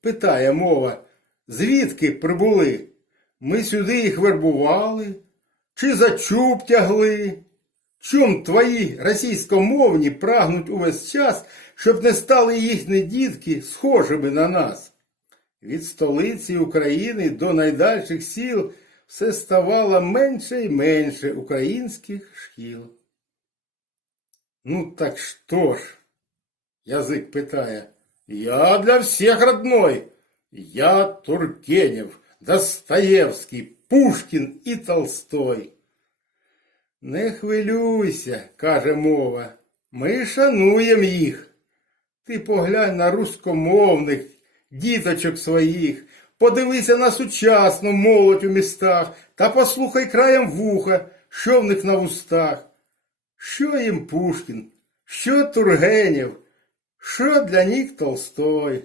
питає мова, звідки прибули? Ми сюди їх вербували, чи за чуб тягли? Чом твої російськомовні прагнуть увесь час, щоб не стали їхні дітки схожими на нас? Від столиці України до найдальших сіл все ставало менше і менше українських шкіл. Ну, так що ж? Язик питає. Я для всех родной. Я Тургенев, Достоєвський, Пушкін і Толстой. Не хвилюйся, каже мова, ми шануємо їх. Ти поглянь на рускомовних діточок своїх, подивися на сучасну молодь у містах та послухай краєм вуха, що в них на вустах. Що їм Пушкін, що Тургенєв? Що для них Толстой?